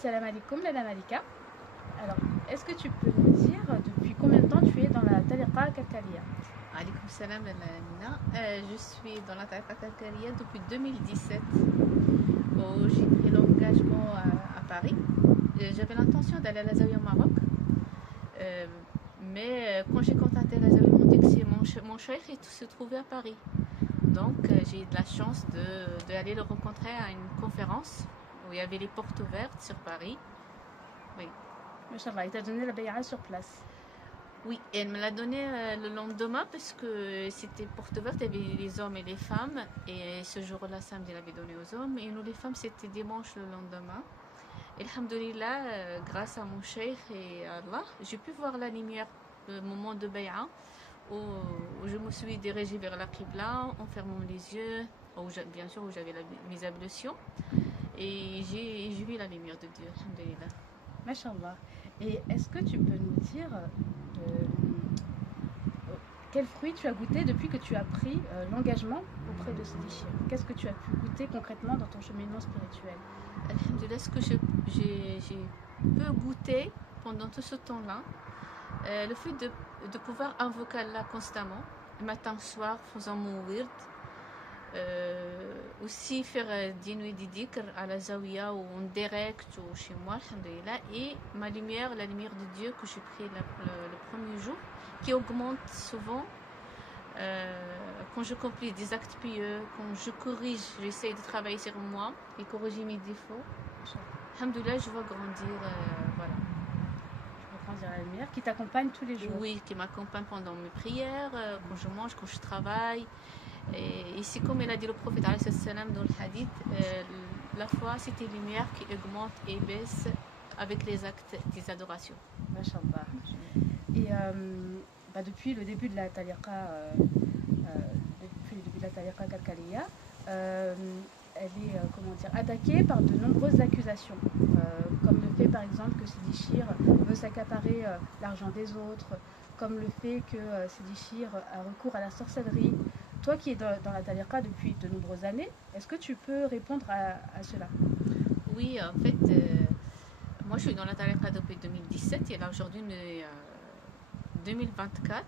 Salam alaikum, Madame Malika. Alors, est-ce que tu peux nous dire depuis combien de temps tu es dans la Tariqa Kalkalia? Alaykoum salam Amina. Je suis dans la Tariqa Kalkalia depuis 2017 où j'ai pris l'engagement à Paris. J'avais l'intention d'aller à la Zawiya au Maroc, euh, mais quand j'ai contacté la Zawiya, ils m'ont dit que mon cheikh se trouvait à Paris. Donc j'ai eu de la chance d'aller le rencontrer à une conférence où il y avait les portes ouvertes sur Paris. Oui. Machallah, il t'a donné la bay'a sur place. Oui, et elle me l'a donné le lendemain parce que c'était porte ouverte, il y avait les hommes et les femmes. Et ce jour-là, samedi, elle avait donné aux hommes. Et nous, les femmes, c'était dimanche le lendemain. Et alhamdoulilah, grâce à mon cheikh et à Allah, j'ai pu voir la lumière, le moment de bay'a, où je me suis dirigée vers la Qibla en fermant les yeux, bien sûr, où j'avais mes ablutions. Et j'ai vu la lumière de Dieu, alhamdoulilah. Machallah. Et est-ce que tu peux nous dire quel fruit tu as goûté depuis que tu as pris l'engagement auprès de Sidi Chir? Qu'est-ce que tu as pu goûter concrètement dans ton cheminement spirituel? Alhamdoulilah, ce que j'ai peu goûté pendant tout ce temps-là, le fait de pouvoir invoquer Allah constamment, matin, soir, faisant mon wird, aussi faire des nuits de dhikr à la Zawiya ou en direct ou chez moi, alhamdoulilah, et ma lumière, la lumière de Dieu que j'ai pris le premier jour, qui augmente souvent quand je complète des actes pieux, quand je corrige, j'essaie de travailler sur moi et corriger mes défauts. Alhamdoulilah, je vois grandir, voilà. Je vais grandir la lumière qui t'accompagne tous les jours. Oui, qui m'accompagne pendant mes prières, quand je mange, quand je travaille. Et c'est comme il a dit le prophète salam dans le hadith, la foi c'est une lumière qui augmente et baisse avec les actes des adorations. Machallah. Et depuis le début de la Tariqa, Kalkalia, elle est attaquée par de nombreuses accusations, comme le fait par exemple que Sidi Chir veut s'accaparer l'argent des autres, comme le fait que Sidi Chir a recours à la sorcellerie. Toi qui es dans la Tariqa depuis de nombreuses années, est-ce que tu peux répondre à cela? Oui, en fait, moi je suis dans la Tariqa depuis 2017 et là aujourd'hui on est 2024.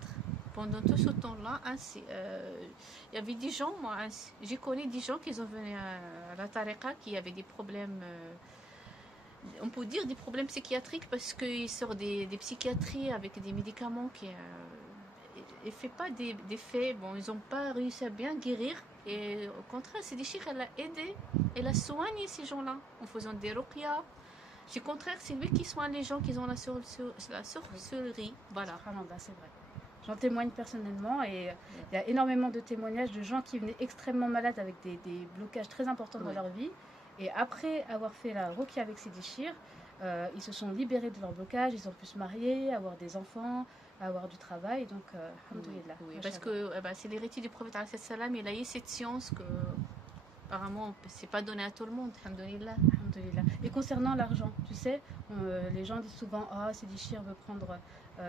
Pendant tout ce temps-là, il y avait des gens, moi, j'ai connu des gens qui sont venus à la Tariqa qui avaient des problèmes, on peut dire des problèmes psychiatriques parce qu'ils sortent des psychiatries avec des médicaments qui ne font pas d'effet. Bon, ils n'ont pas réussi à bien guérir. Et au contraire, c'est des chiffres, elle a aidé, elle a soigné ces gens-là en faisant des ruqyas. Au contraire, c'est lui qui soigne les gens qui ont la sorcellerie. Voilà. C'est vrai. J'en témoigne personnellement et il y a énormément de témoignages de gens qui venaient extrêmement malades avec des blocages très importants dans leur vie. Et après avoir fait la ruqya avec Sidi Chir, ils se sont libérés de leur blocage, ils ont pu se marier, avoir des enfants, avoir du travail. Donc, alhamdoulilah. Oui, parce que c'est l'héritier du prophète salam, il a eu cette science que apparemment c'est pas donné à tout le monde. Alhamdoulilah. Et concernant l'argent, tu sais, les gens disent souvent Sidi Chir veut prendre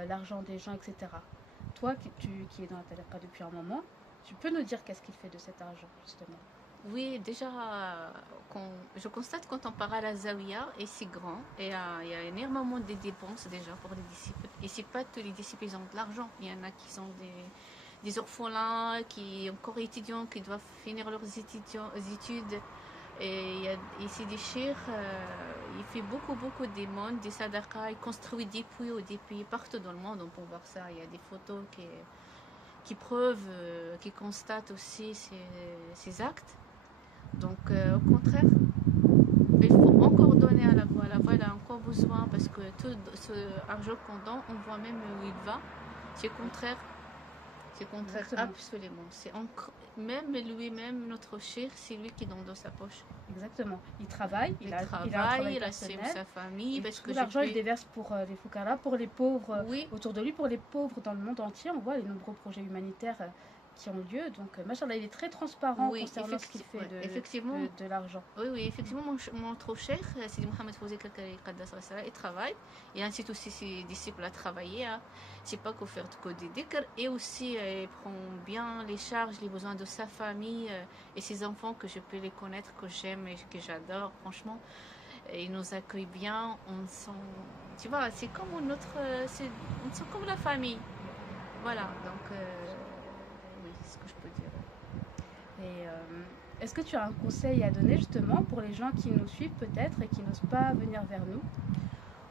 l'argent des gens, etc. Toi qui es dans la Tariqa depuis un moment, tu peux nous dire qu'est-ce qu'il fait de cet argent, justement? Oui, déjà, je constate quand on part à la Zawiya, et c'est grand, et il y a énormément de dépenses déjà pour les disciples. Et c'est pas tous les disciples qui ont de l'argent. Il y en a qui sont des orphelins, qui sont encore étudiants, qui doivent finir leurs études. Et ici, des chers, il fait beaucoup de monde, des sadaqas, il construit des puits ou des puits partout dans le monde. On peut voir ça. Il y a des photos qui prouvent, qui constatent aussi ces actes. Donc, au contraire, il faut encore donner à la voix. La voix, elle a encore besoin parce que tout ce argent qu'on donne, on voit même où il va. C'est contraire. C'est contraire. Exactement. Absolument. Même lui-même, notre cher, c'est lui qui donne dans sa poche. Exactement. Il travaille, il a un travail personnel, sa famille. Parce que l'argent, il déverse pour les foukaras, pour les pauvres autour de lui, pour les pauvres dans le monde entier. On voit les nombreux projets humanitaires qui ont lieu. Donc, machallah, il est très transparent concernant ce qu'il fait de l'argent. Oui, effectivement, mon trop cher, c'est Mohamed Fouzi il travaille. Il incite aussi ses disciples à travailler. C'est pas qu'au faire que des dhikr. Et aussi, il prend bien les charges, les besoins de sa famille et ses enfants, que je peux les connaître, que j'aime et que j'adore, franchement. Et ils nous accueillent bien, on sent, tu vois, c'est comme on sent comme la famille. Voilà, donc oui, c'est ce que je peux dire. Et est-ce que tu as un conseil à donner justement pour les gens qui nous suivent peut-être et qui n'osent pas venir vers nous?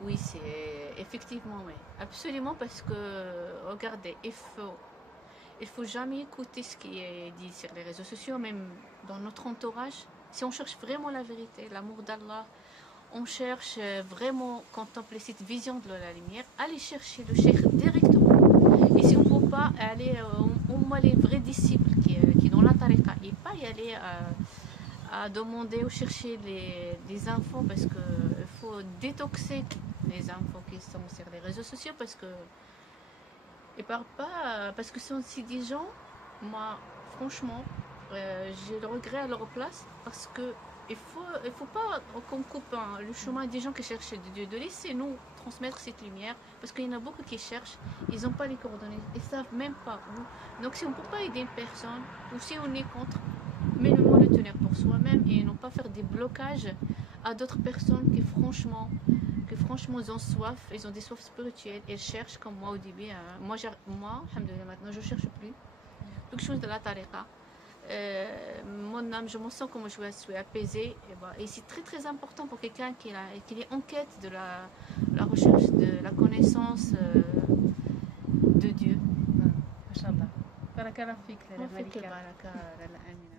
Oui, c'est effectivement, oui, absolument, parce que regardez, il faut jamais écouter ce qui est dit sur les réseaux sociaux, même dans notre entourage. Si on cherche vraiment la vérité, l'amour d'Allah, on cherche vraiment contempler cette vision de la lumière, aller chercher le cheikh directement. Et si on ne peut pas aller, au moins les vrais disciples qui dans la tariqa, et pas y aller à demander ou chercher les infos, parce qu'il faut détoxer les infos qui sont sur les réseaux sociaux, parce que et parce que c'est aussi des gens, moi, franchement, j'ai le regret à leur place, parce que il faut pas qu'on coupe le chemin des gens qui cherchent Dieu, de laisser nous transmettre cette lumière, parce qu'il y en a beaucoup qui cherchent, ils n'ont pas les coordonnées, ils ne savent même pas où. Donc si on ne peut pas aider une personne, ou si on est contre, mais le moins le tenir pour soi-même, et non pas faire des blocages à d'autres personnes que franchement ils ont soif, ils ont des soifs spirituelles, ils cherchent comme moi au début. Moi, alhamdoulilah, maintenant je cherche plus quelque chose de la tariqa. Mon âme, je me sens comme je suis apaisée. Et c'est très très important pour quelqu'un qui est en quête de la recherche de la connaissance de Dieu. Inch'Allah. Barakallah fik, ما Lala فيك Malika. البركة للأمينة.